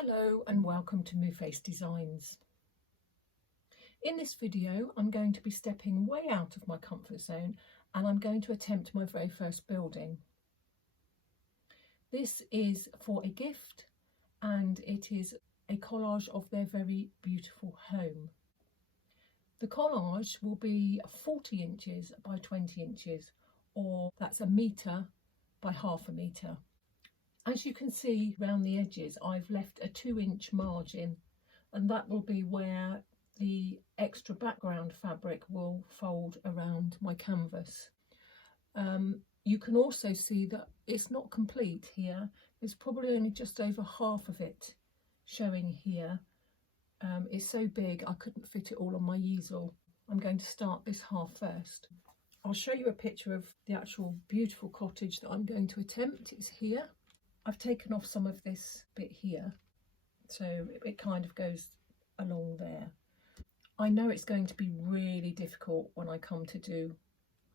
Hello and welcome to Moonface Designs. In this video I'm going to be stepping way out of my comfort zone and I'm going to attempt my very first building. This is for a gift and it is a collage of their very beautiful home. The collage will be 40 inches by 20 inches, or that's a metre by half a metre. As you can see around the edges, I've left a 2-inch margin, and that will be where the extra background fabric will fold around my canvas. You can also see that it's not complete here. There's probably only just over half of it showing here. It's so big I couldn't fit it all on my easel. I'm going to start this half first. I'll show you a picture of the actual beautiful cottage that I'm going to attempt. It's here. I've taken off some of this bit here, so it kind of goes along there. I know it's going to be really difficult when I come to do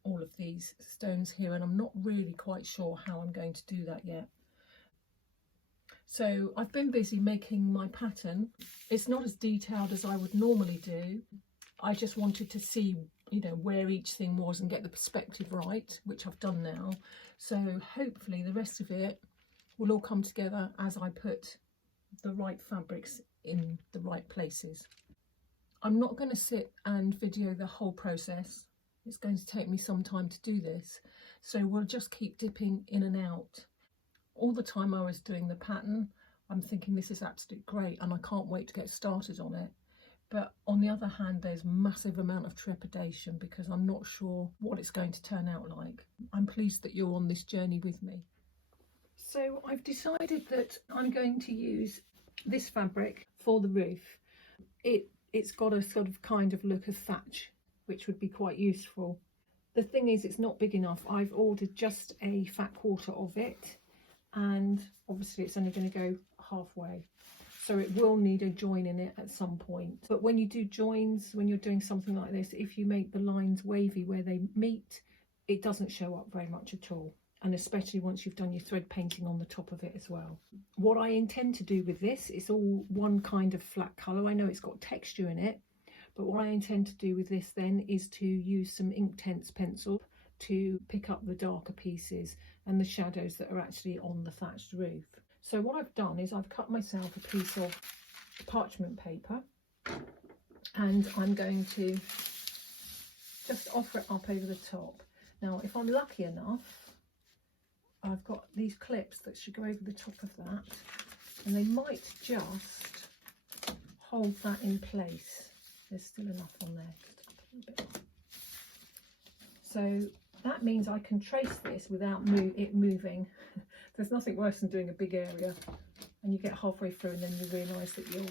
all of these stones here, and I'm not really quite sure how I'm going to do that yet. So I've been busy making my pattern. It's not as detailed as I would normally do. I just wanted to see, where each thing was and get the perspective right, which I've done now. So hopefully the rest of it will all come together as I put the right fabrics in the right places. I'm not going to sit and video the whole process. It's going to take me some time to do this, so we'll just keep dipping in and out. All the time I was doing the pattern, I'm thinking this is absolutely great and I can't wait to get started on it. But on the other hand, there's a massive amount of trepidation because I'm not sure what it's going to turn out like. I'm pleased that you're on this journey with me. So I've decided that I'm going to use this fabric for the roof. It's got a sort of kind of look of thatch, which would be quite useful. The thing is, it's not big enough. I've ordered just a fat quarter of it, and obviously it's only going to go halfway. So it will need a join in it at some point. But when you do joins, when you're doing something like this, if you make the lines wavy where they meet, it doesn't show up very much at all. And especially once you've done your thread painting on the top of it as well. What I intend to do with this is all one kind of flat colour. I know it's got texture in it, but what I intend to do with this then is to use some Inktense pencil to pick up the darker pieces and the shadows that are actually on the thatched roof. So what I've done is I've cut myself a piece of parchment paper, and I'm going to just offer it up over the top. Now, if I'm lucky enough, I've got these clips that should go over the top of that, and they might just hold that in place. There's still enough on there, just up a little bit. So that means I can trace this without it moving. There's nothing worse than doing a big area and you get halfway through and then you realise that your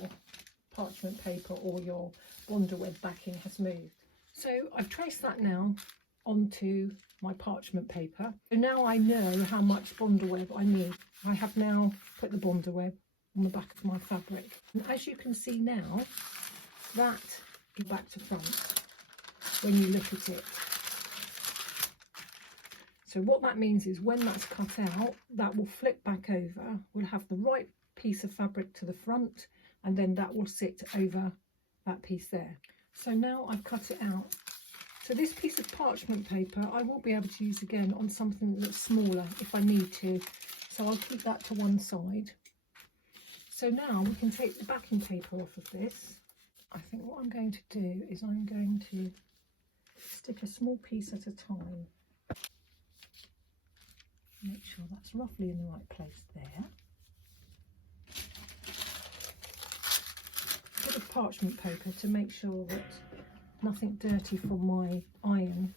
parchment paper or your Bondaweb backing has moved. So I've traced that now onto my parchment paper. So now I know how much Bondaweb I need. I have now put the Bondaweb on the back of my fabric. And as you can see now, that is back to front when you look at it. So what that means is when that's cut out, that will flip back over. We'll have the right piece of fabric to the front, and then that will sit over that piece there. So now I've cut it out. So this piece of parchment paper I will be able to use again on something that's smaller if I need to. So I'll keep that to one side. So now we can take the backing paper off of this. I think what I'm going to do is I'm going to stick a small piece at a time. Make sure that's roughly in the right place there. A bit of parchment paper to make sure that nothing dirty from my iron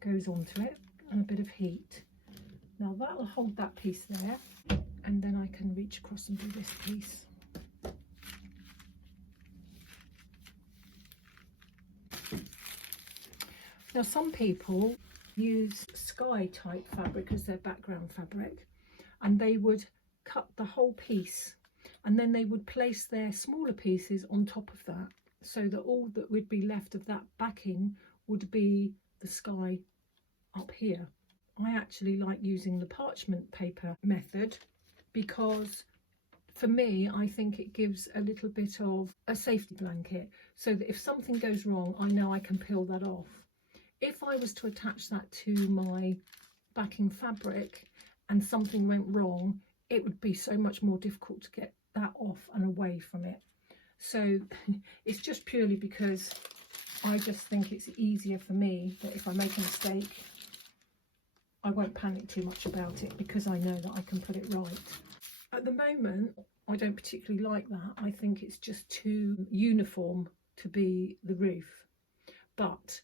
goes onto it, and a bit of heat. Now that'll hold that piece there, and then I can reach across and do this piece. Now some people use sky type fabric as their background fabric, and they would cut the whole piece and then they would place their smaller pieces on top of that, so that all that would be left of that backing would be the sky up here. I actually like using the parchment paper method because For me, I think it gives a little bit of a safety blanket, so that if something goes wrong, I know I can peel that off. If I was to attach that to my backing fabric and something went wrong, it would be so much more difficult to get that off and away from it. So it's just purely because I just think it's easier for me that if I make a mistake, I won't panic too much about it, because I know that I can put it right. At the moment, I don't particularly like that. I think it's just too uniform to be the roof. But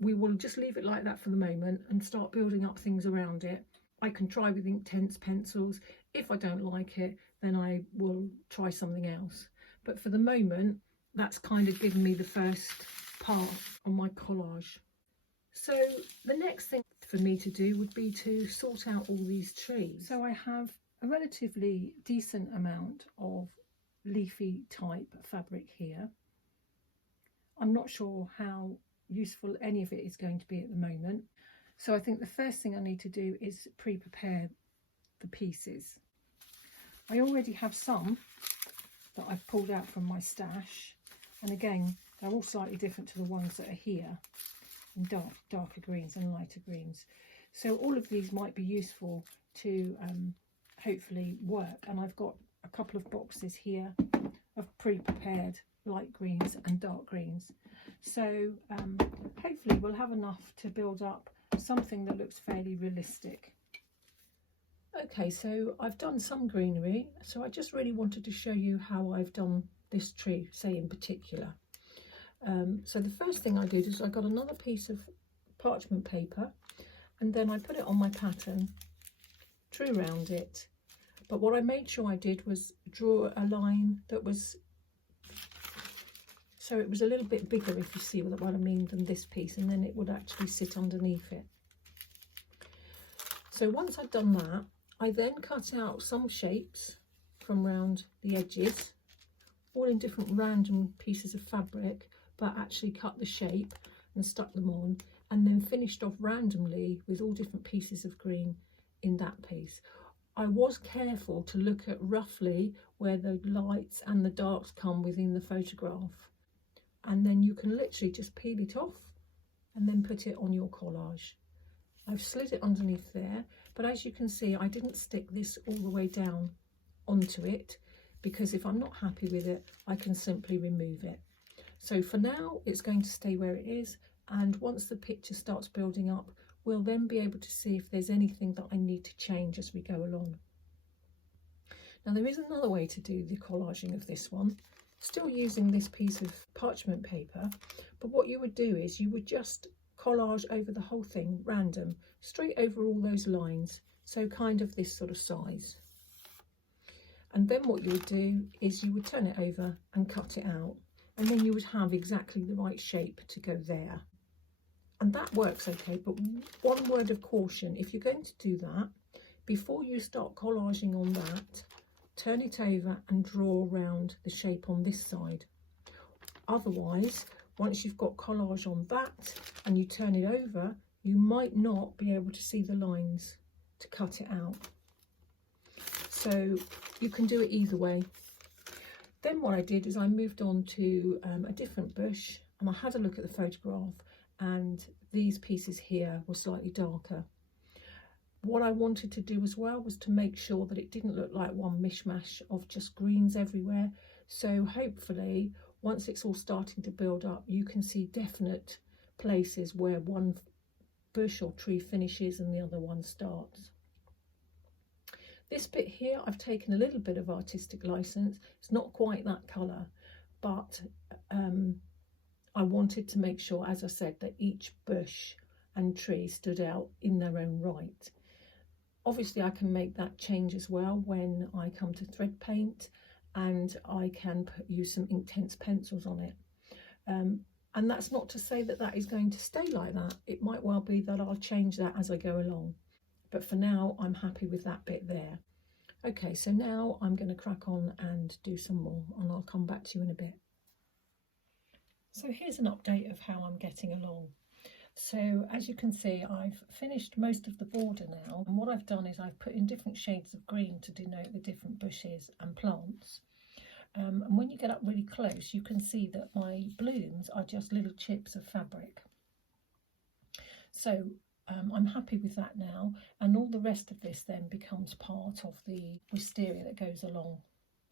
we will just leave it like that for the moment and start building up things around it. I can try with Inktense pencils. If I don't like it, then I will try something else. But for the moment, that's kind of given me the first part on my collage. So the next thing for me to do would be to sort out all these trees. So I have a relatively decent amount of leafy type fabric here. I'm not sure how useful any of it is going to be at the moment. So I think the first thing I need to do is pre-prepare the pieces. I already have some that I've pulled out from my stash, and again they're all slightly different to the ones that are here, in darker greens and lighter greens. So all of these might be useful to hopefully work, and I've got a couple of boxes here of pre-prepared light greens and dark greens. So hopefully we'll have enough to build up something that looks fairly realistic. Okay, so I've done some greenery, so I just really wanted to show you how I've done this tree, say in particular. So the first thing I did is I got another piece of parchment paper, and then I put it on my pattern, drew around it, but what I made sure I did was draw a line that was, so it was a little bit bigger, if you see what I mean, than this piece, and then it would actually sit underneath it. So once I'd done that, I then cut out some shapes from round the edges, all in different random pieces of fabric, but actually cut the shape and stuck them on, and then finished off randomly with all different pieces of green in that piece. I was careful to look at roughly where the lights and the darks come within the photograph, and then you can literally just peel it off and then put it on your collage. I've slid it underneath there, but as you can see, I didn't stick this all the way down onto it, because if I'm not happy with it, I can simply remove it. So for now, it's going to stay where it is, and once the picture starts building up, we'll then be able to see if there's anything that I need to change as we go along. Now there is another way to do the collaging of this one, still using this piece of parchment paper, but what you would do is you would just collage over the whole thing, random, straight over all those lines, so kind of this sort of size. And then what you would do is you would turn it over and cut it out, and then you would have exactly the right shape to go there. And that works okay, but one word of caution, if you're going to do that, before you start collaging on that, turn it over and draw around the shape on this side. Otherwise, once you've got collage on that and you turn it over, you might not be able to see the lines to cut it out. So you can do it either way. Then what I did is I moved on to a different bush, and I had a look at the photograph, and these pieces here were slightly darker. What I wanted to do as well was to make sure that it didn't look like one mishmash of just greens everywhere. So hopefully, once it's all starting to build up, you can see definite places where one bush or tree finishes and the other one starts. This bit here, I've taken a little bit of artistic license. It's not quite that colour, but I wanted to make sure, as I said, that each bush and tree stood out in their own right. Obviously, I can make that change as well when I come to thread paint, and I can use some Inktense pencils on it. And that's not to say that that is going to stay like that. It might well be that I'll change that as I go along. But for now, I'm happy with that bit there. Okay, so now I'm going to crack on and do some more, and I'll come back to you in a bit. So here's an update of how I'm getting along. So as you can see, I've finished most of the border now, and what I've done is I've put in different shades of green to denote the different bushes and plants. And when you get up really close, you can see that my blooms are just little chips of fabric. So I'm happy with that now, and all the rest of this then becomes part of the wisteria that goes along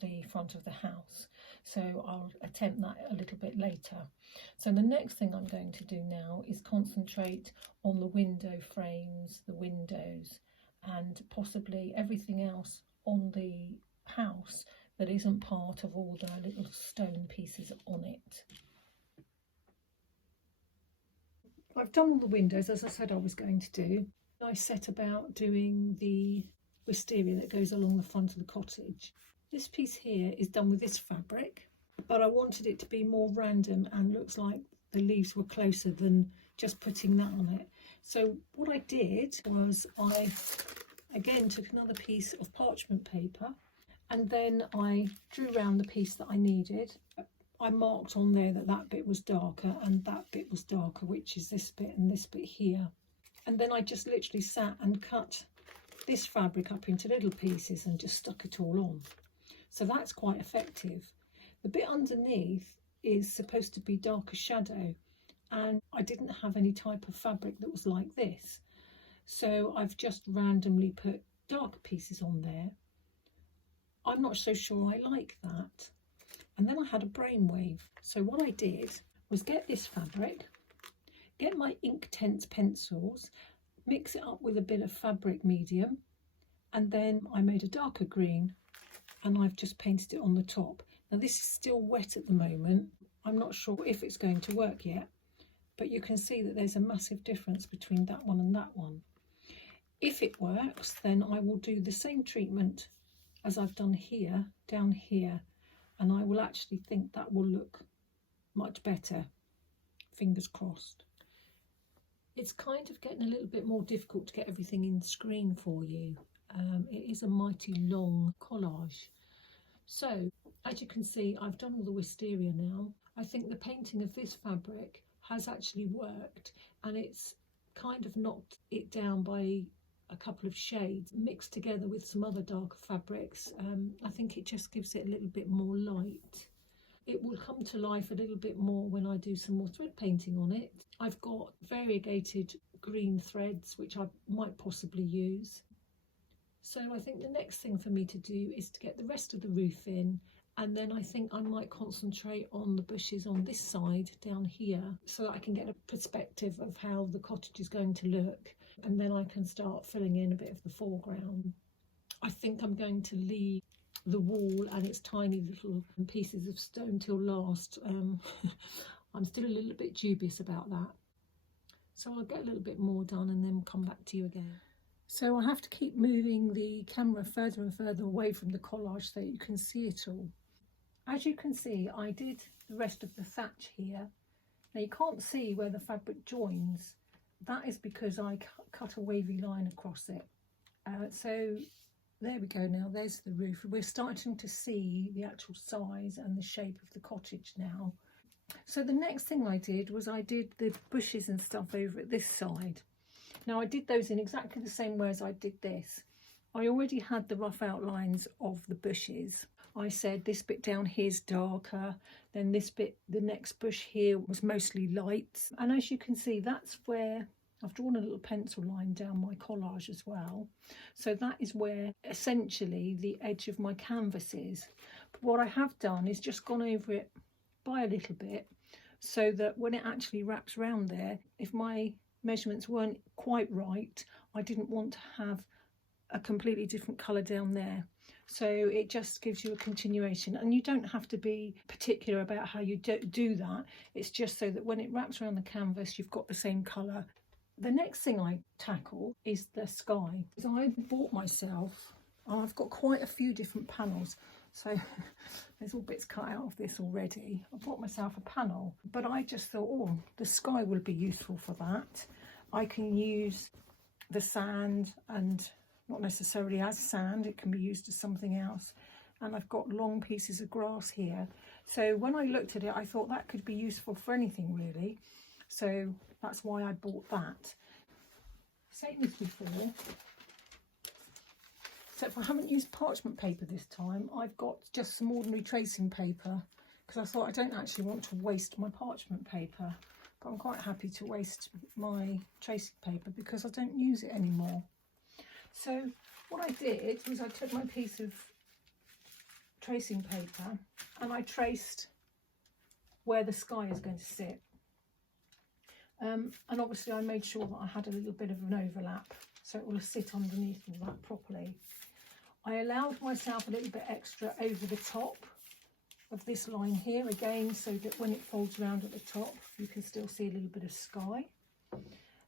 the front of the house. So I'll attempt that a little bit later. So the next thing I'm going to do now is concentrate on the window frames, the windows, and possibly everything else on the house that isn't part of all the little stone pieces on it. I've done all the windows, as I said I was going to do. I set about doing the wisteria that goes along the front of the cottage. This piece here is done with this fabric, but I wanted it to be more random and looks like the leaves were closer than just putting that on it. So what I did was I again took another piece of parchment paper, and then I drew around the piece that I needed. I marked on there that that bit was darker and that bit was darker, which is this bit and this bit here. And then I just literally sat and cut this fabric up into little pieces and just stuck it all on. So that's quite effective. The bit underneath is supposed to be darker shadow, and I didn't have any type of fabric that was like this. So I've just randomly put darker pieces on there. I'm not so sure I like that. And then I had a brainwave. So what I did was get this fabric, get my Inktense pencils, mix it up with a bit of fabric medium, and then I made a darker green, and I've just painted it on the top. Now this is still wet at the moment. I'm not sure if it's going to work yet, but you can see that there's a massive difference between that one and that one. If it works, then I will do the same treatment as I've done here, down here, and I will actually think that will look much better. Fingers crossed. It's kind of getting a little bit more difficult to get everything in screen for you. It is a mighty long collage. So as you can see, I've done all the wisteria now. I think the painting of this fabric has actually worked, and it's kind of knocked it down by a couple of shades mixed together with some other darker fabrics. I think it just gives it a little bit more light. It will come to life a little bit more when I do some more thread painting on it. I've got variegated green threads which I might possibly use. So I think the next thing for me to do is to get the rest of the roof in, and then I think I might concentrate on the bushes on this side down here so that I can get a perspective of how the cottage is going to look, and then I can start filling in a bit of the foreground. I think I'm going to leave the wall and its tiny little pieces of stone till last. I'm still a little bit dubious about that. So I'll get a little bit more done and then come back to you again. So I have to keep moving the camera further and further away from the collage so you can see it all. As you can see, I did the rest of the thatch here. Now you can't see where the fabric joins. That is because I cut a wavy line across it. So there we go now, there's the roof. We're starting to see the actual size and the shape of the cottage now. So the next thing I did was I did the bushes and stuff over at this side. Now I did those in exactly the same way as I did this. I already had the rough outlines of the bushes. I said this bit down here is darker, then this bit, the next bush here was mostly light. And as you can see, that's where I've drawn a little pencil line down my collage as well. So that is where essentially the edge of my canvas is. But what I have done is just gone over it by a little bit so that when it actually wraps around there, if my measurements weren't quite right, I didn't want to have a completely different colour down there. So it just gives you a continuation, and you don't have to be particular about how you do that. It's just so that when it wraps around the canvas, you've got the same colour. The next thing I tackle is the sky. So I bought myself, I've got quite a few different panels, so there's all bits cut out of this already. I bought myself a panel, but I just thought, oh, the sky will be useful for that. I can use the sand, and not necessarily as sand, it can be used as something else. And I've got long pieces of grass here. So when I looked at it, I thought that could be useful for anything really. So That's why I bought that. Same as before, except I haven't used parchment paper this time. I've got just some ordinary tracing paper because I thought I don't actually want to waste my parchment paper, but I'm quite happy to waste my tracing paper because I don't use it anymore. So what I did was I took my piece of tracing paper and I traced where the sky is going to sit. And obviously I made sure that I had a little bit of an overlap so it will sit underneath all that properly. I allowed myself a little bit extra over the top of this line here again, so that when it folds around at the top you can still see a little bit of sky.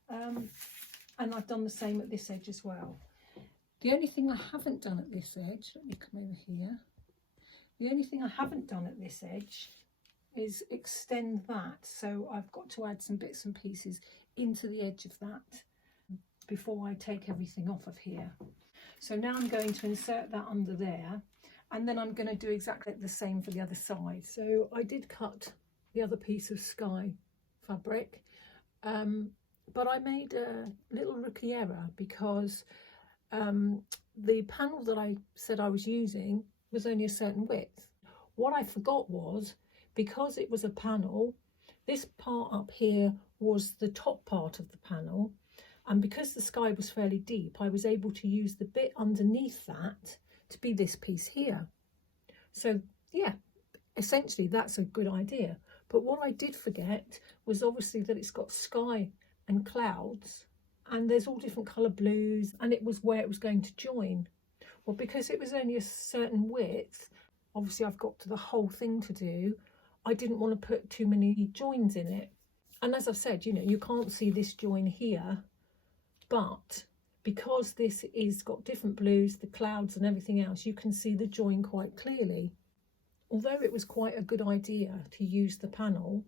And I've done the same at this edge as well. The only thing I haven't done at this edge, let me come over here. The only thing I haven't done at this edge is extend that. So I've got to add some bits and pieces into the edge of that before I take everything off of here. So now I'm going to insert that under there, and then I'm going to do exactly the same for the other side. So I did cut the other piece of sky fabric, but I made a little rookie error because the panel that I said I was using was only a certain width. What I forgot was, because it was a panel, this part up here was the top part of the panel, and because the sky was fairly deep, I was able to use the bit underneath that to be this piece here. So yeah, essentially that's a good idea. But what I did forget was obviously that it's got sky and clouds, and there's all different colour blues, and it was where it was going to join. Well, because it was only a certain width, obviously I've got the whole thing to do. I didn't want to put too many joins in it. And as I've said, you know, you can't see this join here, but because this is got different blues, the clouds and everything else, you can see the join quite clearly. Although it was quite a good idea to use the panel,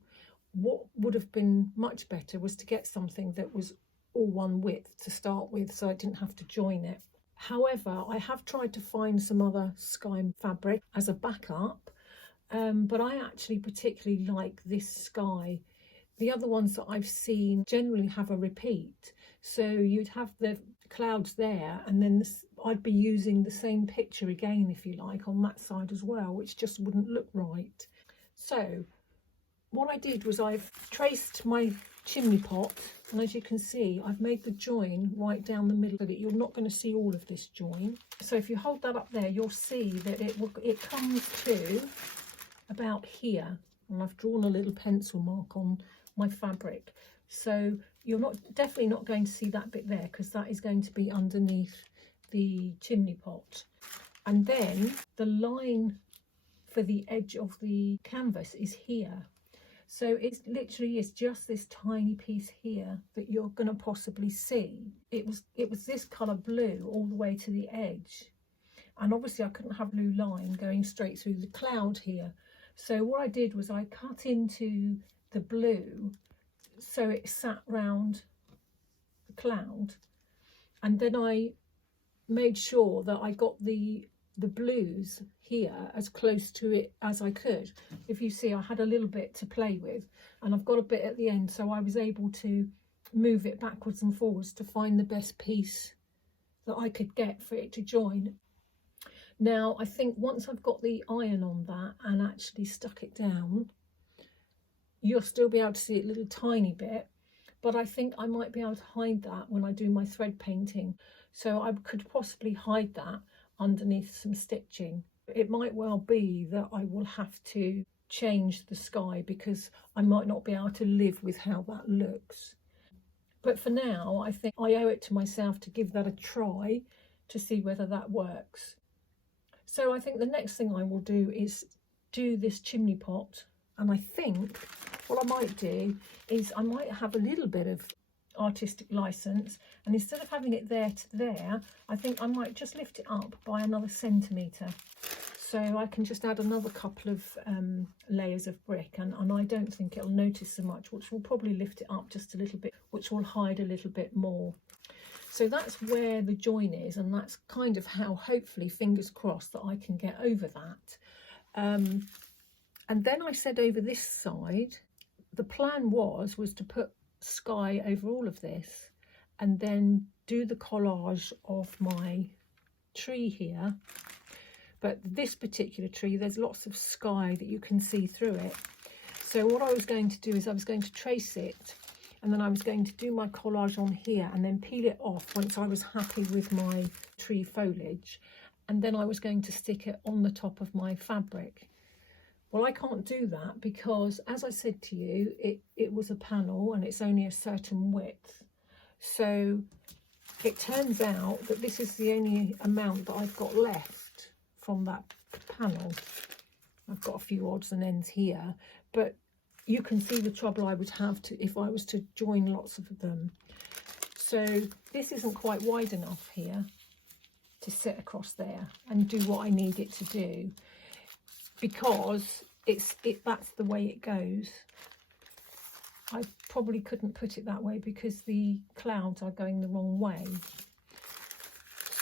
what would have been much better was to get something that was all one width to start with, so I didn't have to join it. However, I have tried to find some other sky fabric as a backup, but I actually particularly like this sky. The other ones that I've seen generally have a repeat, so you'd have the clouds there, and then I'd be using the same picture again, if you like, on that side as well, which just wouldn't look right. So what I did was I've traced my chimney pot, and as you can see, I've made the join right down the middle of it. You're not going to see all of this join. So if you hold that up there, you'll see that it comes to about here, and I've drawn a little pencil mark on my fabric. So you're definitely not going to see that bit there, because that is going to be underneath the chimney pot. And then the line for the edge of the canvas is here. So it's literally is just this tiny piece here that you're going to possibly see. It was this colour blue all the way to the edge, and obviously I couldn't have a blue line going straight through the cloud here. So what I did was I cut into the blue so it sat round the cloud, and then I made sure that I got the blues here as close to it as I could. If you see, I had a little bit to play with, and I've got a bit at the end, so I was able to move it backwards and forwards to find the best piece that I could get for it to join. Now I think once I've got the iron on that and actually stuck it down, you'll still be able to see it a little tiny bit, but I think I might be able to hide that when I do my thread painting. So I could possibly hide that underneath some stitching. It might well be that I will have to change the sky because I might not be able to live with how that looks. But for now, I think I owe it to myself to give that a try to see whether that works. So I think the next thing I will do is do this chimney pot, and I think what I might do is I might have a little bit of artistic license, and instead of having it there to there, I think I might just lift it up by another centimetre, so I can just add another couple of layers of brick, and I don't think it'll notice so much, which will probably lift it up just a little bit, which will hide a little bit more. So that's where the join is, and that's kind of how, hopefully, fingers crossed, that I can get over that. And then I said over this side, the plan was to put sky over all of this and then do the collage of my tree here. But this particular tree, there's lots of sky that you can see through it. So what I was going to do is I was going to trace it, and then I was going to do my collage on here and then peel it off once I was happy with my tree foliage. And then I was going to stick it on the top of my fabric. Well, I can't do that because, as I said to you, it was a panel and it's only a certain width. So it turns out that this is the only amount that I've got left from that panel. I've got a few odds and ends here, but you can see the trouble I would have to if I was to join lots of them. So this isn't quite wide enough here to sit across there and do what I need it to do, because that's the way it goes. I probably couldn't put it that way because the clouds are going the wrong way.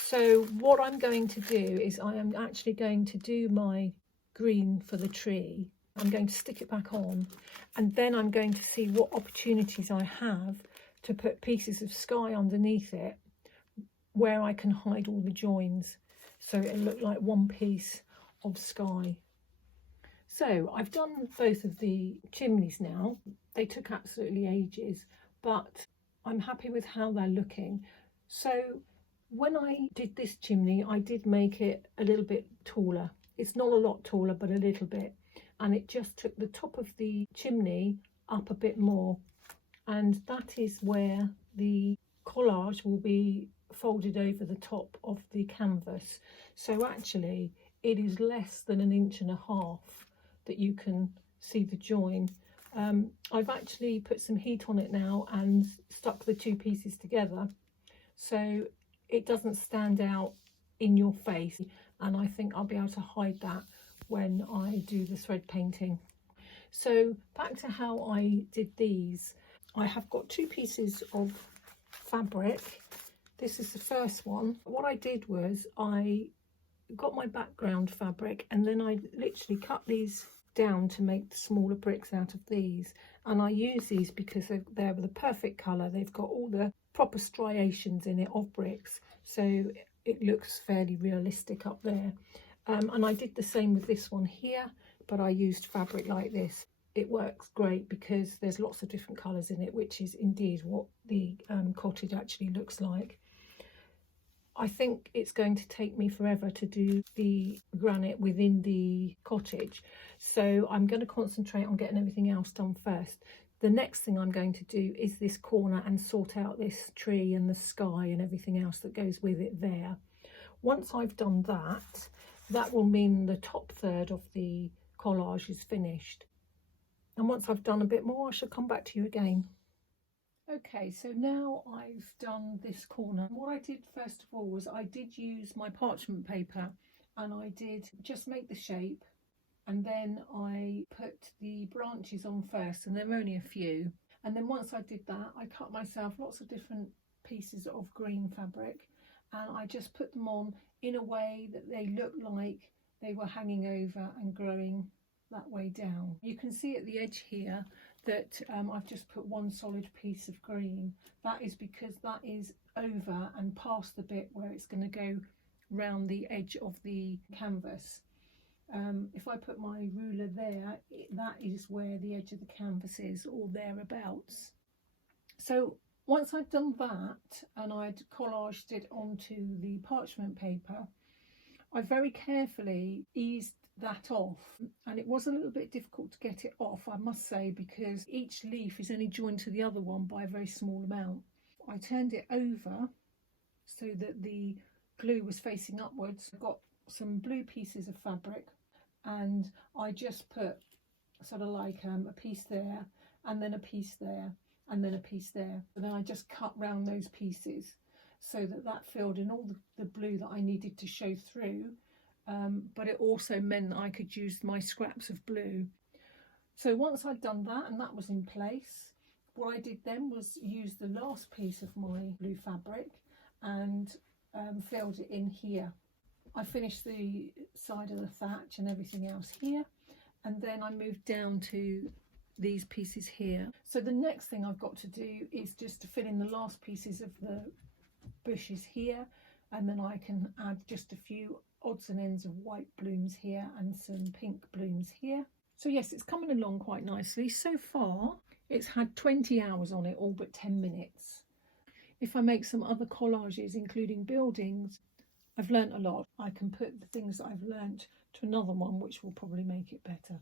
So what I'm going to do is I am actually going to do my green for the tree. I'm going to stick it back on, and then I'm going to see what opportunities I have to put pieces of sky underneath it where I can hide all the joins, so it'll look like one piece of sky. So I've done both of the chimneys now. They took absolutely ages, but I'm happy with how they're looking. So when I did this chimney, I did make it a little bit taller. It's not a lot taller, but a little bit. And it just took the top of the chimney up a bit more. And that is where the collage will be folded over the top of the canvas. So actually it is less than 1.5 inches that you can see the join. I've actually put some heat on it now and stuck the two pieces together so it doesn't stand out in your face, and I think I'll be able to hide that when I do the thread painting. So back to how I did these. I have got two pieces of fabric. This is the first one. What I did was I got my background fabric and then I literally cut these down to make the smaller bricks out of these, and I use these because they're the perfect colour. They've got all the proper striations in it of bricks, so it looks fairly realistic up there. And I did the same with this one here, but I used fabric like this. It works great because there's lots of different colours in it, which is indeed what the cottage actually looks like. I think it's going to take me forever to do the granite within the cottage, so I'm going to concentrate on getting everything else done first. The next thing I'm going to do is this corner and sort out this tree and the sky and everything else that goes with it there. Once I've done that, that will mean the top third of the collage is finished. And once I've done a bit more, I shall come back to you again. Okay, so now I've done this corner. What I did first of all was I did use my parchment paper and I did just make the shape, and then I put the branches on first, and there were only a few. And then once I did that, I cut myself lots of different pieces of green fabric and I just put them on in a way that they look like they were hanging over and growing that way down. You can see at the edge here that I've just put one solid piece of green. That is because that is over and past the bit where it's going to go round the edge of the canvas. If I put my ruler there, that is where the edge of the canvas is, or thereabouts. So once I'd done that and I'd collaged it onto the parchment paper, I very carefully eased that off, and it was a little bit difficult to get it off, I must say, because each leaf is only joined to the other one by a very small amount. I turned it over so that the glue was facing upwards. I got some blue pieces of fabric and I just put sort of like a piece there and then a piece there and then a piece there, and then I just cut round those pieces so that that filled in all the blue that I needed to show through. But it also meant that I could use my scraps of blue. So once I'd done that and that was in place, what I did then was use the last piece of my blue fabric and filled it in here. I finished the side of the thatch and everything else here, and then I moved down to these pieces here. So the next thing I've got to do is just to fill in the last pieces of the bushes here, and then I can add just a few odds and ends of white blooms here and some pink blooms here. So yes, it's coming along quite nicely. So far it's had 20 hours on it, all but 10 minutes. If I make some other collages including buildings, I've learnt a lot. I can put the things that I've learnt to another one, which will probably make it better.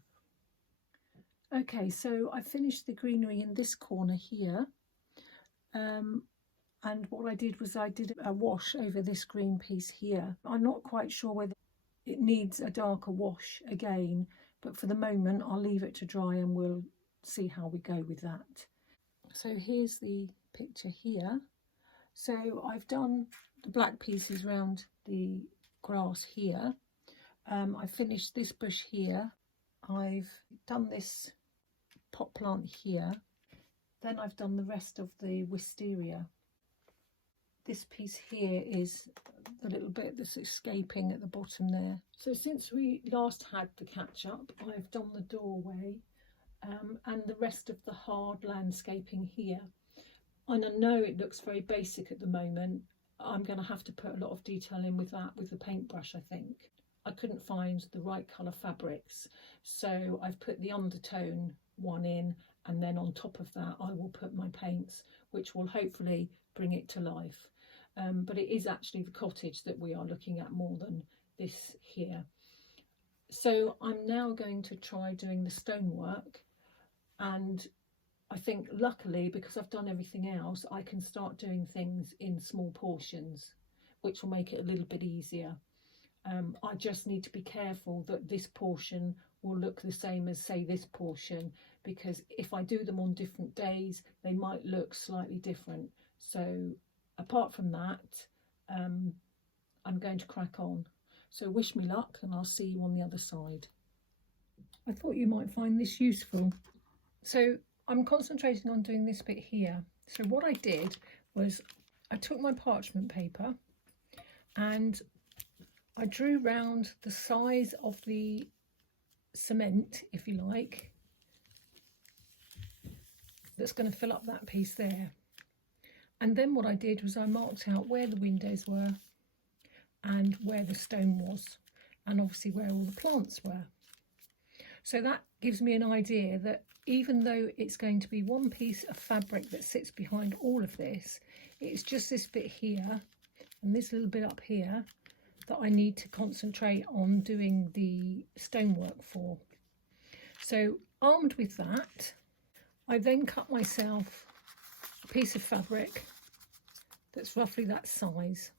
Okay, so I finished the greenery in this corner here, and what I did was I did a wash over this green piece here. I'm not quite sure whether it needs a darker wash again, but for the moment I'll leave it to dry and we'll see how we go with that. So here's the picture here. So I've done the black pieces around the grass here. I finished this bush here. I've done this pot plant here. Then I've done the rest of the wisteria. This piece here is the little bit that's escaping at the bottom there. So since we last had the catch up, I've done the doorway and the rest of the hard landscaping here. And I know it looks very basic at the moment. I'm going to have to put a lot of detail in with that with the paintbrush, I think. I couldn't find the right colour fabrics, so I've put the undertone one in, and then on top of that I will put my paints, which will hopefully bring it to life. But it is actually the cottage that we are looking at more than this here. So I'm now going to try doing the stonework, and I think luckily, because I've done everything else, I can start doing things in small portions, which will make it a little bit easier. I just need to be careful that this portion will look the same as, say, this portion, because if I do them on different days, they might look slightly different. So apart from that, I'm going to crack on. So wish me luck, and I'll see you on the other side. I thought you might find this useful. So I'm concentrating on doing this bit here. So what I did was I took my parchment paper and I drew round the size of the cement, if you like, that's going to fill up that piece there. And then what I did was I marked out where the windows were and where the stone was, and obviously where all the plants were. So that gives me an idea that even though it's going to be one piece of fabric that sits behind all of this, it's just this bit here and this little bit up here that I need to concentrate on doing the stonework for. So armed with that, I then cut myself a piece of fabric that's roughly that size.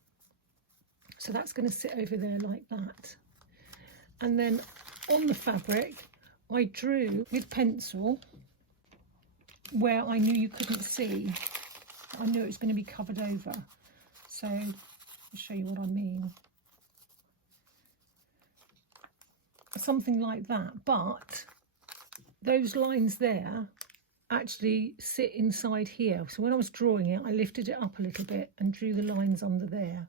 So that's going to sit over there like that. And then on the fabric, I drew with pencil where I knew you couldn't see. I knew it was going to be covered over. So I'll show you what I mean. Something like that, but those lines there actually sit inside here. So when I was drawing it, I lifted it up a little bit and drew the lines under there,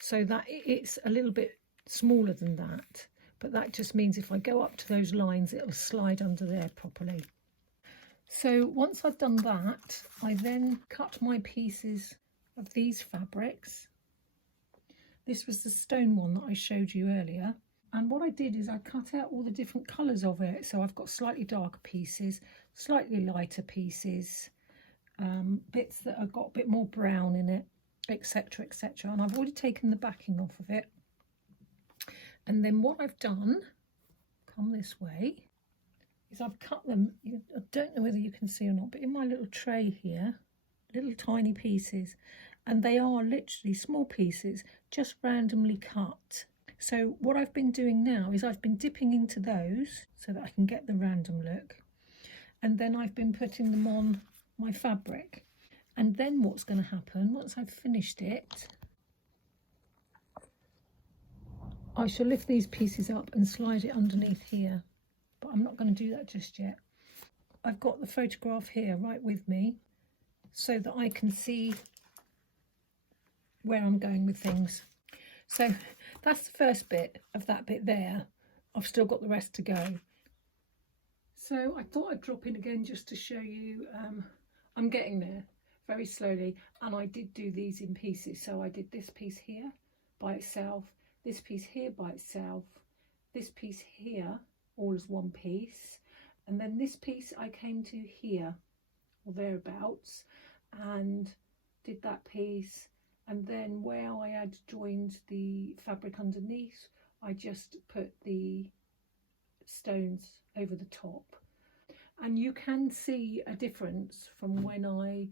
so that it's a little bit smaller than that. But that just means if I go up to those lines, it'll slide under there properly. So once I've done that, I then cut my pieces of these fabrics. This was the stone one that I showed you earlier. And what I did is I cut out all the different colours of it. So I've got slightly darker pieces, slightly lighter pieces, bits that have got a bit more brown in it, etc, etc. And I've already taken the backing off of it. And then what I've done, come this way, is I've cut them, I don't know whether you can see or not, but in my little tray here, little tiny pieces. And they are literally small pieces, just randomly cut. So what I've been doing now is I've been dipping into those so that I can get the random look. And then I've been putting them on my fabric. And then what's going to happen, once I've finished it, I shall lift these pieces up and slide it underneath here. But I'm not going to do that just yet. I've got the photograph here right with me so that I can see where I'm going with things. So that's the first bit of that bit there. I've still got the rest to go. So I thought I'd drop in again just to show you, I'm getting there very slowly, and I did do these in pieces. So I did this piece here by itself, this piece here by itself, this piece here all as one piece, and then this piece I came to here or thereabouts and did that piece, and then where I had joined the fabric underneath I just put the stones over the top. And you can see a difference from when I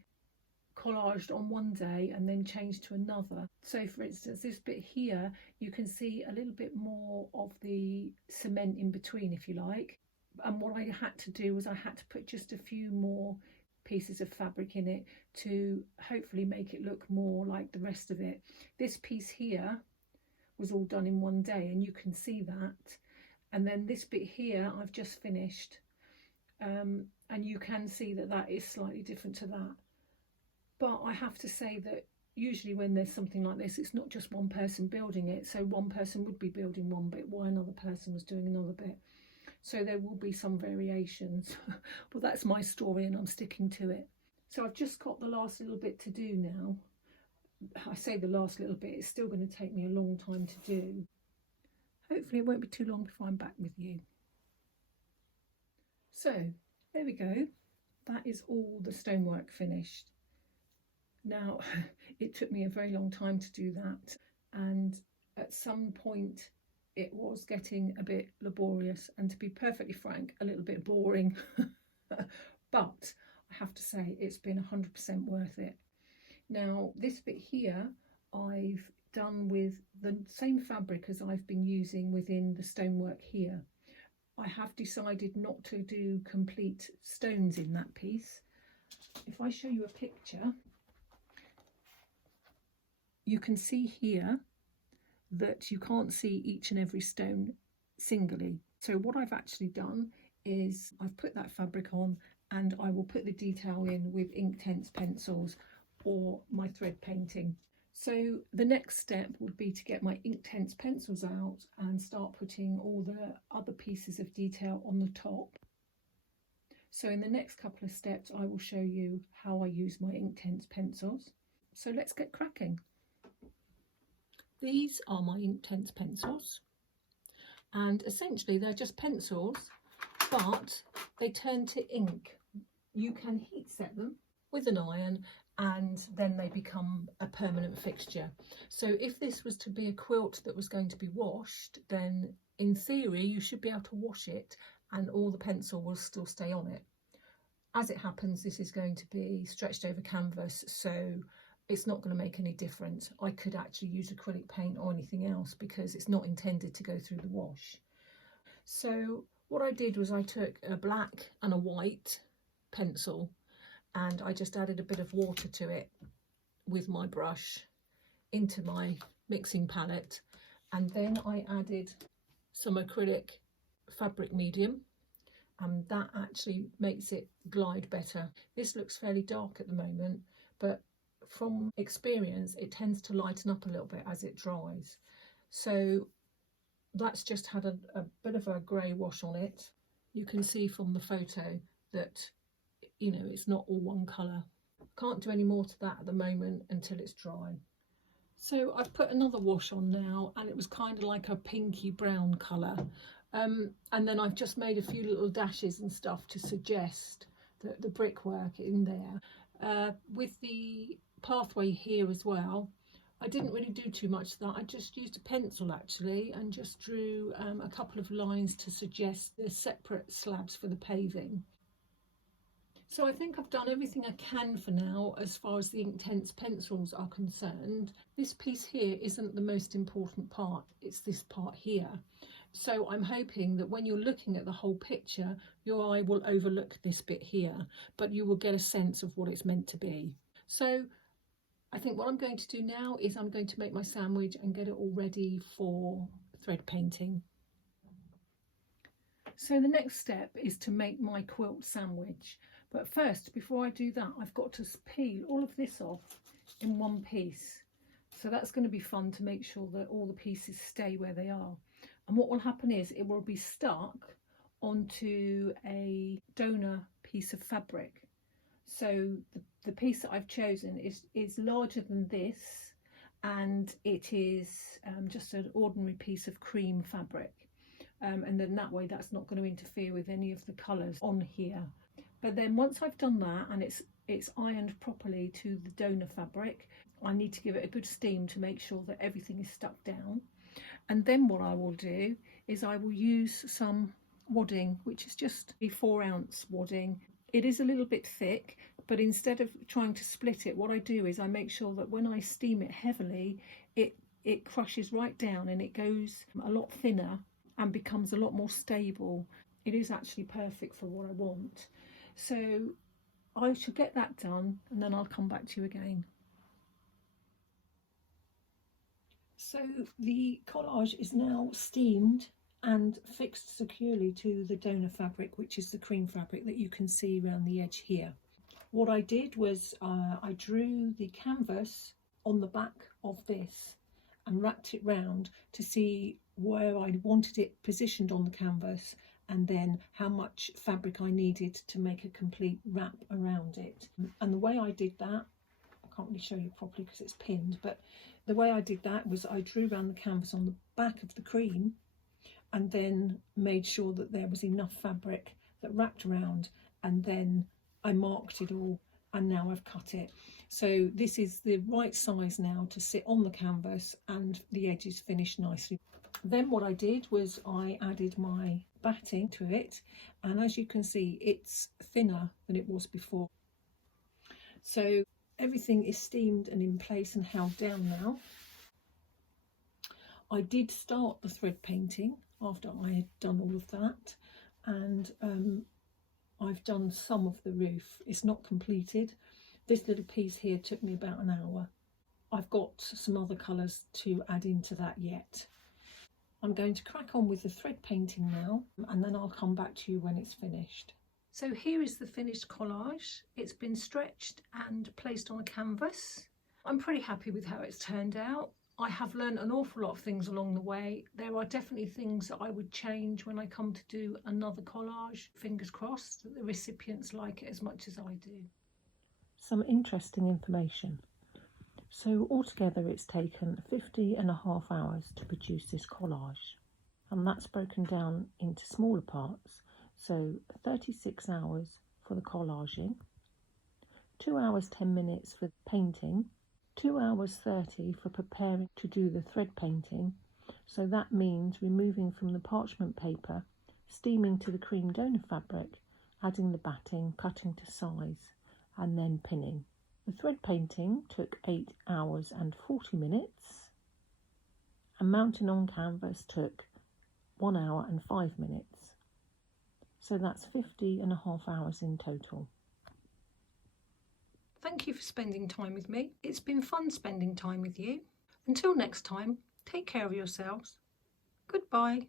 collaged on one day and then changed to another. So for instance, this bit here, you can see a little bit more of the cement in between, if you like. And what I had to do was I had to put just a few more pieces of fabric in it to hopefully make it look more like the rest of it. This piece here was all done in one day, and you can see that. And then this bit here I've just finished, and you can see that that is slightly different to that. But I have to say that usually when there's something like this, it's not just one person building it. So one person would be building one bit while another person was doing another bit. So there will be some variations. But that's my story and I'm sticking to it. So I've just got the last little bit to do now. I say the last little bit, it's still going to take me a long time to do. Hopefully it won't be too long before I'm back with you. So there we go. That is all the stonework finished. Now, it took me a very long time to do that, and at some point it was getting a bit laborious and, to be perfectly frank, a little bit boring. But I have to say it's been 100% worth it. Now, this bit here I've done with the same fabric as I've been using within the stonework here. I have decided not to do complete stones in that piece. If I show you a picture, you can see here that you can't see each and every stone singly. So what I've actually done is I've put that fabric on, and I will put the detail in with Inktense pencils or my thread painting. So the next step would be to get my Inktense pencils out and start putting all the other pieces of detail on the top. So in the next couple of steps I will show you how I use my Inktense pencils. So let's get cracking. These are my Inktense pencils, and essentially they're just pencils, but they turn to ink. You can heat set them with an iron and then they become a permanent fixture. So if this was to be a quilt that was going to be washed, then in theory you should be able to wash it and all the pencil will still stay on it. As it happens, this is going to be stretched over canvas, so it's not going to make any difference. I could actually use acrylic paint or anything else because it's not intended to go through the wash. So what I did was I took a black and a white pencil and I just added a bit of water to it with my brush into my mixing palette, and then I added some acrylic fabric medium, and that actually makes it glide better. This looks fairly dark at the moment, but from experience it tends to lighten up a little bit as it dries. So that's just had a bit of a grey wash on it. You can see from the photo that, you know, it's not all one colour. Can't do any more to that at the moment until it's dry. So I've put another wash on now, and it was kind of like a pinky brown colour, and then I've just made a few little dashes and stuff to suggest the brickwork in there. With the pathway here as well, I didn't really do too much of that. I just used a pencil actually and just drew a couple of lines to suggest the separate slabs for the paving. So I think I've done everything I can for now as far as the Inktense pencils are concerned. This piece here isn't the most important part, it's this part here. So I'm hoping that when you're looking at the whole picture, your eye will overlook this bit here, but you will get a sense of what it's meant to be. So I think what I'm going to do now is I'm going to make my sandwich and get it all ready for thread painting. So the next step is to make my quilt sandwich. But first, before I do that, I've got to peel all of this off in one piece. So that's going to be fun to make sure that all the pieces stay where they are. And what will happen is it will be stuck onto a donor piece of fabric. So the piece that I've chosen is larger than this, and it is just an ordinary piece of cream fabric. And then that way that's not going to interfere with any of the colours on here. But then once I've done that and it's ironed properly to the donor fabric, I need to give it a good steam to make sure that everything is stuck down. And then what I will do is I will use some wadding, which is just a 4-ounce wadding. It is a little bit thick, but instead of trying to split it, what I do is I make sure that when I steam it heavily, it crushes right down and it goes a lot thinner and becomes a lot more stable. It is actually perfect for what I want. So I shall get that done and then I'll come back to you again. So the collage is now steamed and fixed securely to the donor fabric, which is the cream fabric that you can see around the edge here. What I did was I drew the canvas on the back of this and wrapped it round to see where I wanted it positioned on the canvas, and then how much fabric I needed to make a complete wrap around it. And the way I did that, I can't really show you properly because it's pinned, but the way I did that was I drew around the canvas on the back of the cream and then made sure that there was enough fabric that wrapped around, and then I marked it all, and now I've cut it. So this is the right size now to sit on the canvas, and the edges finished nicely. Then what I did was I added my batting to it, and as you can see it's thinner than it was before. So everything is steamed and in place and held down now. I did start the thread painting after I had done all of that, and I've done some of the roof. It's not completed. This little piece here took me about an hour. I've got some other colours to add into that yet. I'm going to crack on with the thread painting now, and then I'll come back to you when it's finished. So here is the finished collage. It's been stretched and placed on a canvas. I'm pretty happy with how it's turned out. I have learned an awful lot of things along the way. There are definitely things that I would change when I come to do another collage. Fingers crossed that the recipients like it as much as I do. Some interesting information. So altogether it's taken 50.5 hours to produce this collage, and that's broken down into smaller parts. So 36 hours for the collaging, 2 hours 10 minutes for painting, 2 hours 30 for preparing to do the thread painting. So that means removing from the parchment paper, steaming to the cream donor fabric, adding the batting, cutting to size, and then pinning. The thread painting took 8 hours and 40 minutes, and mounting on canvas took 1 hour and 5 minutes. So that's 50.5 hours in total. Thank you for spending time with me. It's been fun spending time with you. Until next time, take care of yourselves. Goodbye.